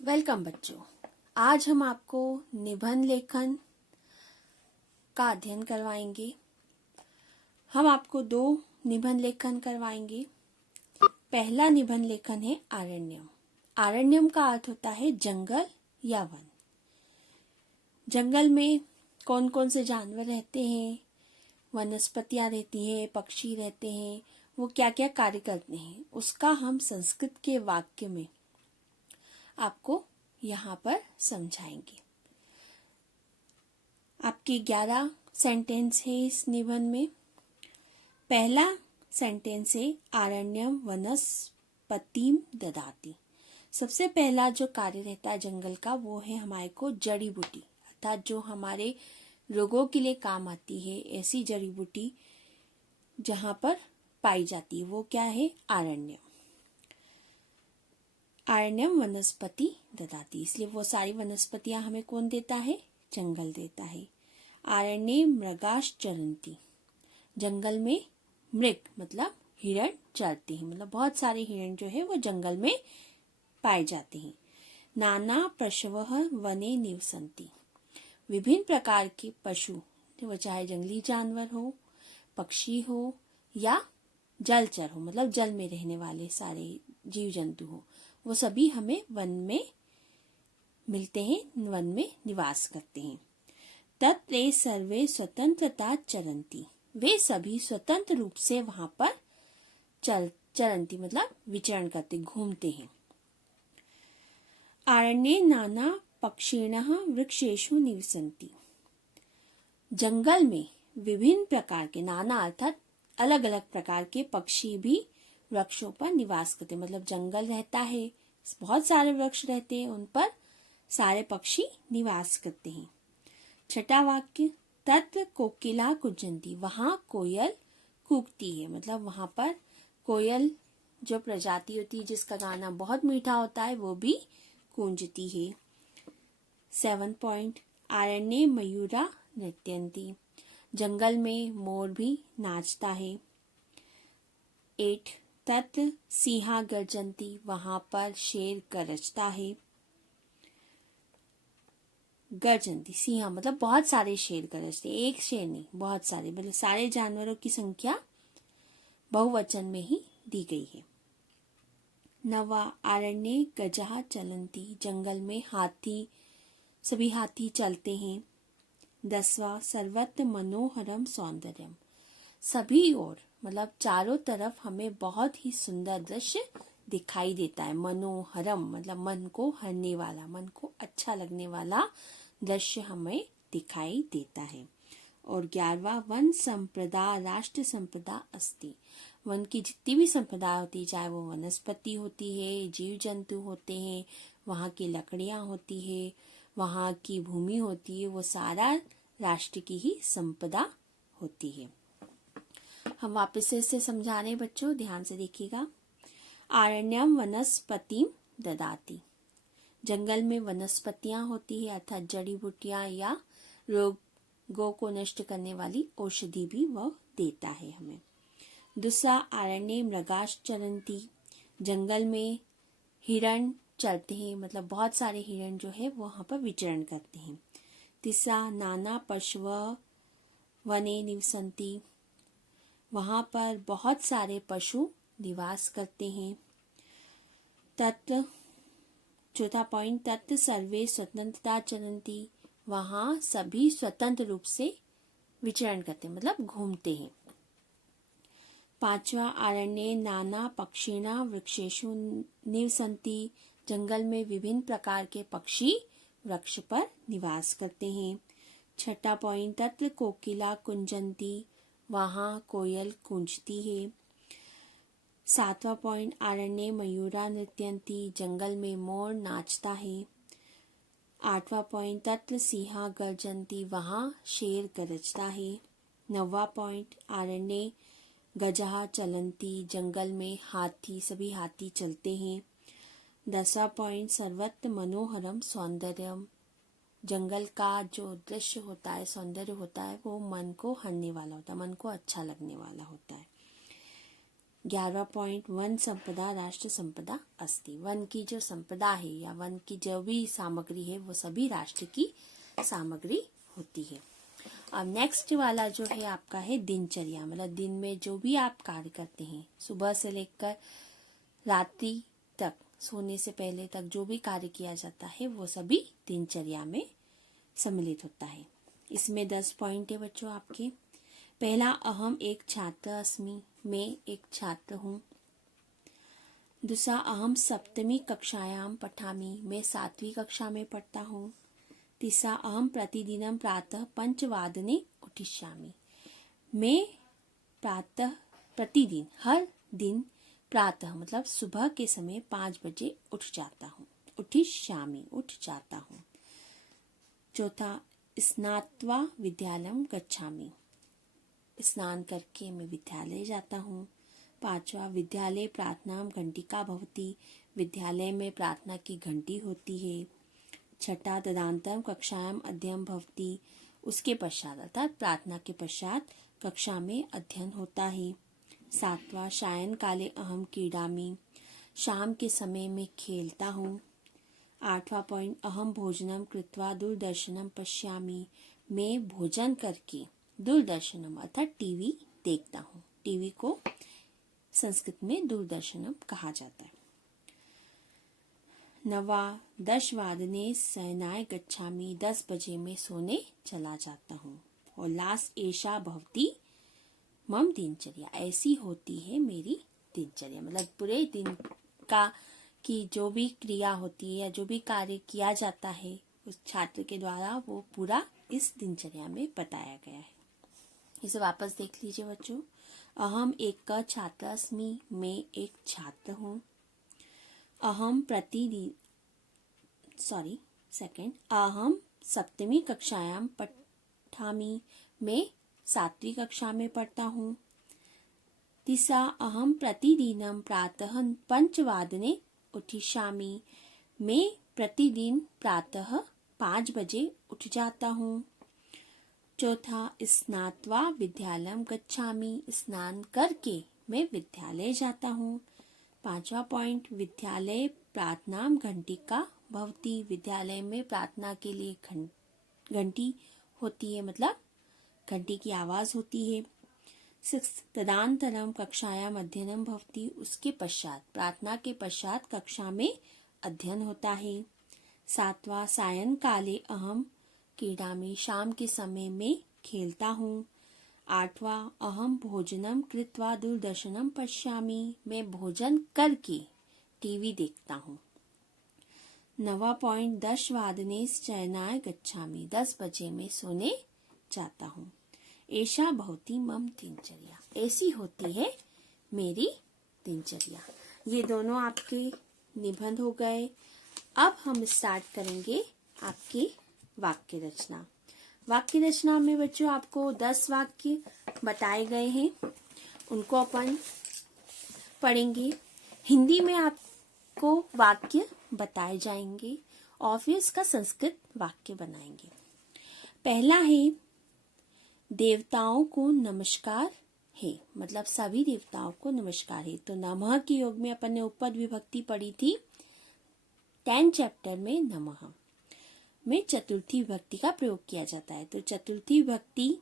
Welcome बच्चों। आज हम आपको निबंध लेखन का अध्ययन करवाएंगे। हम आपको 2 निबंध लेखन करवाएंगे। पहला निबंध लेखन है आरण्यम। आरण्यम का अर्थ होता है जंगल या वन। जंगल में कौन कौन से जानवर रहते हैं, वनस्पतियां रहती हैं, पक्षी रहते हैं, वो क्या क्या कार्य करते हैं, उसका हम संस्कृत के वाक्य में आपको यहाँ पर समझाएंगे। आपके 11 सेंटेंस है इस निबंध में। पहला सेंटेंस है आरण्यम वनस्पतिम ददाति। सबसे पहला जो कार्य रहता है जंगल का वो है हमारे को जड़ी बूटी, अर्थात जो हमारे रोगों के लिए काम आती है, ऐसी जड़ी बूटी जहाँ पर पाई जाती है वो क्या है, आरण्यम। आरण्यम वनस्पति ददाति, इसलिए वो सारी वनस्पतियां हमें कौन देता है, जंगल देता है। आरण्ये मृगाश्चरन्ति, जंगल में मृग मतलब हिरण चरते हैं, मतलब बहुत सारे हिरण जो है वो जंगल में पाए जाते हैं। नाना पशवः वने निवसन्ति, विभिन्न प्रकार के पशु, वो चाहे जंगली जानवर हो, पक्षी हो या जलचर हो, मतलब जल में रहने वाले सारे जीव जंतु हो, वो सभी हमें वन में मिलते हैं, वन में निवास करते हैं। तत्रे सर्वे स्वतंत्रता चरन्ति, वे सभी स्वतंत्र रूप से वहां पर चरन्ति मतलब विचरण करते, घूमते हैं। आरण्ये नाना पक्षिणः वृक्षेषु निवसन्ति, जंगल में विभिन्न प्रकार के, नाना अर्थात अलग अलग प्रकार के पक्षी भी वृक्षों पर निवास करते, मतलब जंगल रहता है, बहुत सारे वृक्ष रहते हैं, उन पर सारे पक्षी निवास करते हैं। छठा वाक्य, तत्र कोकिला कुज्जन्ति, वहां कोयल कूकती है, मतलब वहां पर कोयल जो प्रजाति होती है जिसका गाना बहुत मीठा होता है वो भी गूंजती है। 7 पॉइंट, आरण्ये मयूरा नृत्यन्ति, जंगल में मोर भी नाचता है। 8, तत्र सिंहा गर्जन्ति, वहां पर शेर गरजता है। गर्जन्ति, सिंहा मतलब बहुत सारे शेर गरजते, एक शेर नहीं, बहुत सारे, मतलब सारे जानवरों की संख्या बहुवचन में ही दी गई है। 9, आरण्ये गजः चलन्ति, जंगल में हाथी, सभी हाथी चलते हैं। 10, सर्वत्र मनोहरम सौंदर्यम, सभी ओर मतलब चारों तरफ हमें बहुत ही सुंदर दृश्य दिखाई देता है। मनोहरम मतलब मन को हरने वाला, मन को अच्छा लगने वाला दृश्य हमें दिखाई देता है। और 11, वन संपदा राष्ट्र संपदा अस्ति, वन की जितनी भी संपदा होती है, चाहे वो वनस्पति होती है, जीव जंतु होते हैं, वहाँ की लकड़ियाँ होती है, वहाँ की भूमि होती है, वो सारा राष्ट्र की ही संपदा होती है। हम वापस से इसे समझा रहे हैं बच्चों, ध्यान से देखिएगा। आरण्यम वनस्पतिम ददाति, जंगल में वनस्पतियां होती है अर्थात जड़ी बूटियां या रोगों को नष्ट करने वाली औषधि भी वह देता है हमें। दूसरा, आरण्ये मृगाश्चरन्ति, जंगल में हिरण चरते हैं, मतलब बहुत सारे हिरण जो है वो वहां पर विचरण करते हैं। तीसरा, नाना पशवः वने निवसन्ति, वहां पर बहुत सारे पशु निवास करते हैं। तत्र, चौथा पॉइंट, तत्र सर्वे स्वतंत्रता चरन्ति, वहां सभी स्वतंत्र रूप से विचरण करते हैं, मतलब घूमते हैं। 5वां, आरण्ये नाना पक्षिणा वृक्षेषु निवसन्ति, जंगल में विभिन्न प्रकार के पक्षी वृक्ष पर निवास करते हैं। 6वां पॉइंट, तत्र कोकिला कुंजन्ति, वहां कोयल गूंजती है। 7वां पॉइंट, आरण्ये मयूरा नृत्यन्ति, जंगल में मोर नाचता है। 8वां पॉइंट, तत्र सिंहा गर्जन्ति, वहां शेर गरजता है। 9वां पॉइंट, आरण्ये गजः चलन्ति, जंगल में हाथी, सभी हाथी चलते हैं। 10वां पॉइंट, सर्वत्र मनोहरम सौंदर्यम, जंगल का जो दृश्य होता है, सौंदर्य होता है, वो मन को हरने वाला होता है, मन को अच्छा लगने वाला होता है। 11वां पॉइंट, वन संपदा राष्ट्र संपदा अस्ति। वन की जो संपदा है या वन की जो भी सामग्री है वो सभी राष्ट्र की सामग्री होती है। अब नेक्स्ट वाला जो है आपका है दिनचर्या, मतलब दिन में जो भी आप कार्य करते हैं, सुबह से लेकर रात्रि तक, सोने से पहले तक जो भी कार्य किया जाता है वो सभी दिनचर्या में सम्मिलित होता है। इसमें 10 पॉइंट है बच्चों आपके। पहला, अहम एक छात्र अस्मि, मैं एक छात्र हूँ। दूसरा, अहम सप्तमी कक्षायाम पठामि, मैं 7वीं कक्षा में पढ़ता हूँ। तीसरा, अहम प्रतिदिनं प्रातः 5 उत्थिष्यामि, मैं प्रातः प्रतिदिन हर दिन प्रातः मतलब सुबह के समय 5 बजे उठ जाता हूँ। उत्थिष्यामि उठ जाता हूँ। चौथा, स्नात्वा विद्यालयं गच्छामि, स्नान करके मैं विद्यालय जाता हूँ। पांचवा, विद्यालय प्रार्थना घंटिका भवति, विद्यालय में प्रार्थना की घंटी होती है। छठा, तदनंतरं कक्षायां अध्ययनं भवति, उसके पश्चात अर्थात प्रार्थना के पश्चात कक्षा में अध्ययन होता है। सातवां, सायं काले अहम क्रीडामि, शाम के समय में खेलता हूँ। आठवां पॉइंट, अहम भोजनम कृत्वा दूरदर्शनम पश्यामि, मैं भोजन करके दूरदर्शनम अर्थात टीवी देखता हूँ। टीवी को संस्कृत में दूरदर्शनम कहा जाता है। नवा, 10 वादने शयनाय गच्छामि, 10 बजे मैं सोने चला जाता हूँ। और लास्ट, एषा भवति मम दिनचर्या, ऐसी होती है मेरी दिनचर्या, मतलब पूरे दिन का की जो भी क्रिया होती है या जो भी कार्य किया जाता है उस छात्र के द्वारा वो पूरा इस दिनचर्या में बताया गया है। इसे वापस देख लीजिए बच्चों। अहम एक छात्र अस्मि, मैं एक छात्र हूँ। अहम अहम 7वीं कक्षायां पठामि, मैं 7वीं कक्षा में पढ़ता हूँ। तीसरा, अहम प्रतिदिनं प्रातः 5 उत्थिष्यामि, मैं प्रतिदिन प्रातः 5 बजे उठ जाता हूँ। चौथा, स्नात्वा विद्यालयं गच्छामि, स्नान करके मैं विद्यालय जाता हूँ। पांचवा पॉइंट, विद्यालय प्रार्थना घंटिका भवति, विद्यालय में प्रार्थना के लिए घंटी होती है, मतलब घंटी की आवाज होती है। 6, तदनंतरं कक्षायां अध्ययनं भवति, उसके पश्चात प्रार्थना के पश्चात कक्षा में अध्ययन होता है। 7वां, सायं काले अहम क्रीडामि, शाम के समय में खेलता हूँ। 8वां, अहम भोजनम कृत्वा दूरदर्शनम पश्यामि, मैं भोजन करके टीवी देखता हूँ। 9वां पॉइंट, 10 वादने शयनाय गच्छामि, 10 बजे मैं सोने जाता हूँ। एषा भवति मम दिनचर्या, ऐसी होती है मेरी दिनचर्या। ये दोनों आपके निबंध हो गए। अब हम स्टार्ट करेंगे आपकी वाक्य रचना। वाक्य रचना में बच्चों आपको 10 वाक्य बताए गए हैं, उनको अपन पढ़ेंगे। हिंदी में आपको वाक्य बताए जाएंगे और फिर उसका संस्कृत वाक्य बनाएंगे। पहला है, देवताओं को नमस्कार है, मतलब सभी देवताओं को नमस्कार है। तो नमः के योग में अपन ने उपपद विभक्ति पढ़ी थी 10 चैप्टर में। नमः में चतुर्थी विभक्ति का प्रयोग किया जाता है, तो चतुर्थी विभक्ति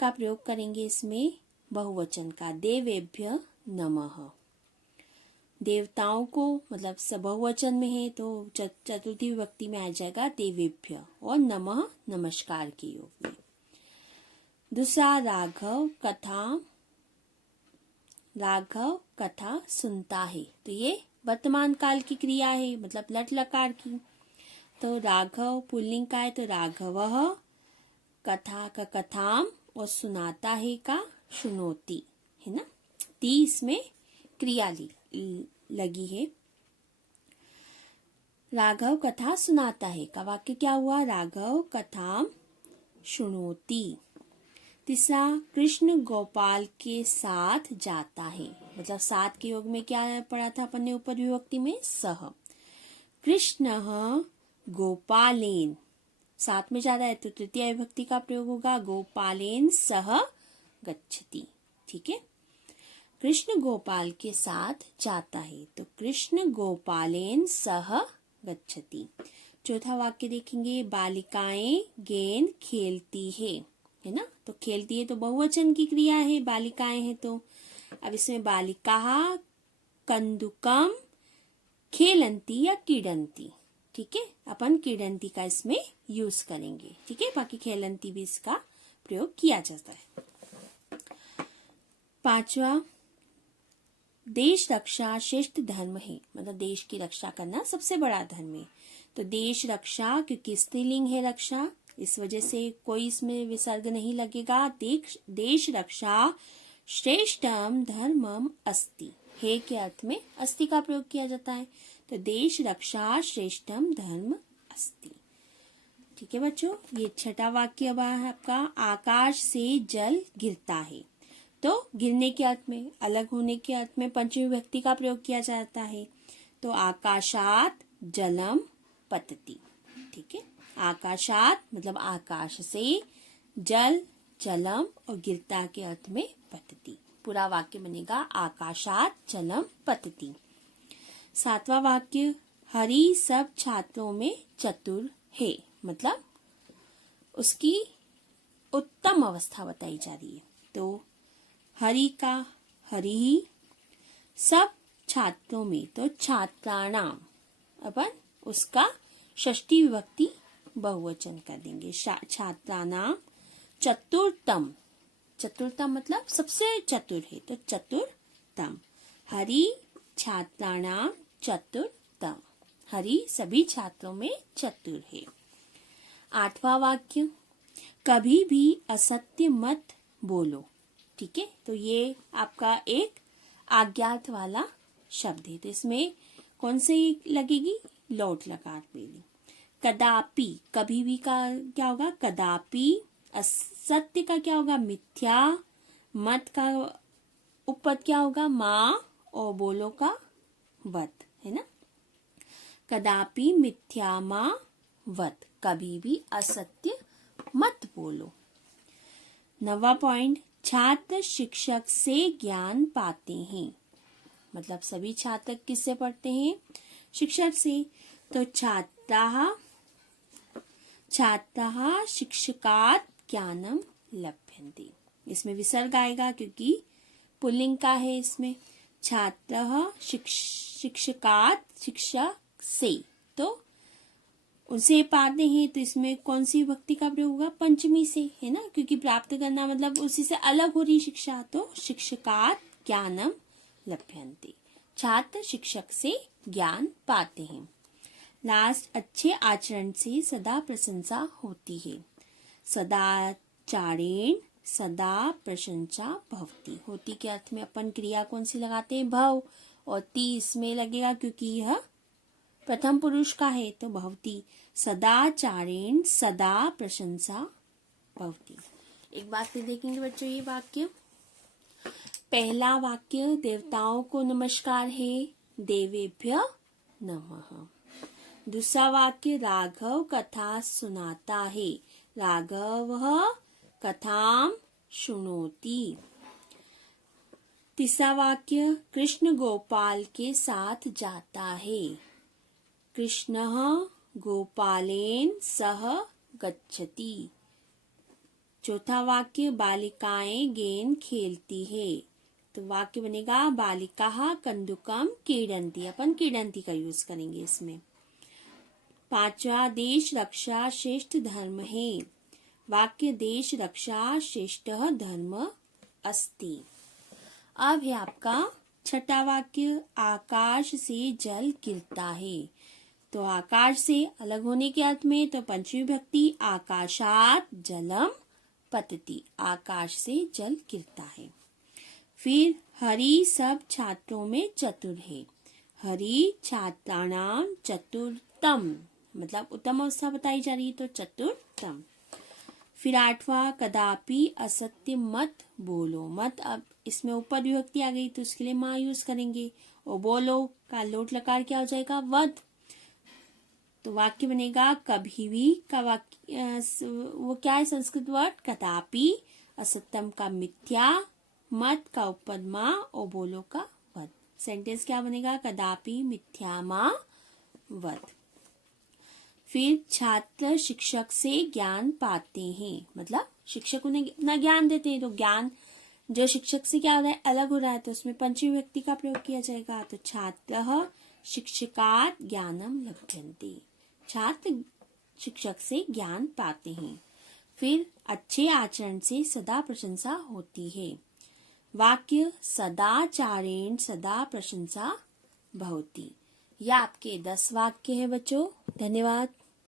का प्रयोग करेंगे इसमें बहुवचन का, देवेभ्य नमः। देवताओं को मतलब बहुवचन में है तो चतुर्थी विभक्ति में आ जाएगा देवेभ्य, और नमः नमस्कार के योग में। दूसरा, राघव कथा सुनता है, तो ये वर्तमान काल की क्रिया है, मतलब लट लकार की। तो राघव पुल्लिंग का है तो राघवः, कथा का कथाम, और सुनाता है का शुनोति, है ना। ती इसमें क्रिया लगी है। राघव कथा सुनाता है का वाक्य क्या हुआ, राघव कथाम शुनोति। तीसरा, कृष्ण गोपाल के साथ जाता है, मतलब साथ के योग में क्या पढ़ा था अपन ने उपपद विभक्ति में, सह। कृष्णः गोपालेन, साथ में जाता है तो तृतीय विभक्ति का प्रयोग होगा, गोपालेन सह गच्छति। ठीक है, कृष्ण गोपाल के साथ जाता है, तो कृष्ण गोपालेन सह गच्छति। चौथा वाक्य देखेंगे, बालिकाएं गेंद खेलती है ना, तो खेलती है तो बहुवचन की क्रिया है, बालिकाएं हैं तो। अब इसमें बालिका कंदुकम खेलंती या क्रीडंती, ठीक है, अपन क्रीडंती का इसमें यूज करेंगे, ठीक है, बाकी खेलंती भी इसका प्रयोग किया जाता है। पांचवा, देश रक्षा श्रेष्ठ धर्म है, मतलब देश की रक्षा करना सबसे बड़ा धर्म है। तो देश रक्षा, क्योंकि स्त्रीलिंग है रक्षा, इस वजह से कोई इसमें विसर्ग नहीं लगेगा। देश रक्षा श्रेष्ठम धर्मम अस्ति, हे के अर्थ में अस्ति का प्रयोग किया जाता है, तो देश रक्षा श्रेष्ठम धर्म अस्ति। ठीक है बच्चों, ये छठा वाक्य अब है आपका, आकाश से जल गिरता है, तो गिरने के अर्थ में, अलग होने के अर्थ में पंचमी विभक्ति का प्रयोग किया जाता है, तो आकाशात जलम पतति। ठीक है, आकाशात मतलब आकाश से, जल जलम और गिरता के अर्थ में पतति। पूरा वाक्य बनेगा आकाशात जलम पतति। सातवां वाक्य, हरि सब छात्रों में चतुर है, मतलब उसकी उत्तम अवस्था बताई जा रही है, तो हरि का हरि सब छात्रों में, तो छात्राणाम अपन उसका षष्ठी विभक्ति बहुवचन कर देंगे, छात्राणाम चतुर्थम, चतुर्थम मतलब सबसे चतुर है, तो चतुर्थम, हरि छात्राणाम चतुर्थम, हरि सभी छात्रों में चतुर है। आठवां वाक्य, कभी भी असत्य मत बोलो। ठीक है, तो ये आपका एक आज्ञात वाला शब्द है, तो इसमें कौन सी लगेगी, लोट लकार पहली। कदापि, कभी भी का क्या होगा कदापि, असत्य का क्या होगा मिथ्या, मत का उपपद क्या होगा माँ, और बोलो का वत, है ना, कदापि मिथ्या माँ वत, कभी भी असत्य मत बोलो। 9वां पॉइंट, छात्र शिक्षक से ज्ञान पाते हैं, मतलब सभी छात्र किससे पढ़ते हैं, शिक्षक से, तो छात्राः शिक्षकात् ज्ञानम लभ्यन्ते, इसमें विसर्ग आएगा क्योंकि पुल्लिंग का है, इसमें छात्रः शिक्षकात् शिक्षक से, तो उनसे पाते हैं, तो इसमें कौन सी विभक्ति का प्रयोग होगा, पंचमी से, है ना, क्योंकि प्राप्त करना मतलब उसी से अलग हो रही शिक्षा, तो शिक्षकात् ज्ञानम लभ्यन्ते, छात्र शिक्षक से ज्ञान पाते हैं। लास्ट, अच्छे आचरण से सदा प्रशंसा होती है, सदाचारेण सदा प्रशंसा भवति, होती के अर्थ में अपन क्रिया कौन सी लगाते हैं, भव, और ती इसमें लगेगा क्योंकि यह प्रथम पुरुष का है, तो भवति, सदाचारेण सदा प्रशंसा भवति। एक बात फिर देखेंगे बच्चों ये वाक्य। पहला वाक्य, देवताओं को नमस्कार है, देवेभ्य नमः। दूसरा वाक्य, राघव कथा सुनाता है, राघव कथाम शृणोति। तीसरा वाक्य, कृष्ण गोपाल के साथ जाता है, कृष्णः गोपालेन सह गच्छति। चौथा वाक्य, बालिकाएं गेंद खेलती है, तो वाक्य बनेगा बालिकाः कंदुकम क्रीडन्ति, अपन क्रीडन्ति का यूज करेंगे इसमें। पांचवा, देश रक्षा श्रेष्ठ धर्म है, वाक्य देश रक्षा श्रेष्ठ धर्म अस्ति। अब है आपका छठा वाक्य, आकाश से जल गिरता है, तो आकाश से अलग होने के अर्थ में, तो पंचमी विभक्ति आकाशात जलम पतति, आकाश से जल गिरता है। फिर हरि सब छात्रों में चतुर है, हरि छात्राणाम चतुर्थम, मतलब उत्तम अवस्था बताई जा रही है, तो चतुर्थम। फिर आठवां, कदापि असत्य मत बोलो, मत अब इसमें ऊपर विभक्ति आ गई तो उसके लिए माँ यूज करेंगे, और बोलो का लोट लकार क्या हो जाएगा वध, तो वाक्य बनेगा कभी भी का वाक्य वो क्या है संस्कृत वर्ड, कदापि, असत्यम का मिथ्या, मत का उपपद माँ और बोलो का वध। सेंटेंस क्या बनेगा? कदापि मिथ्या माँ वध। फिर छात्र शिक्षक से ज्ञान पाते हैं, मतलब शिक्षक उन्हें अपना ज्ञान देते हैं, तो ज्ञान जो शिक्षक से क्या हो रहा है? अलग हो रहा है, तो उसमें पंचमी व्यक्ति का प्रयोग किया जाएगा। तो छात्रः शिक्षकात् ज्ञानम लभ्यन्ते, छात्र शिक्षक से ज्ञान पाते हैं। फिर अच्छे आचरण से सदा प्रशंसा होती है। वाक्य सदाचारेण सदा प्रशंसा भवति। यह आपके 10 वाक्य है बच्चों। धन्यवाद।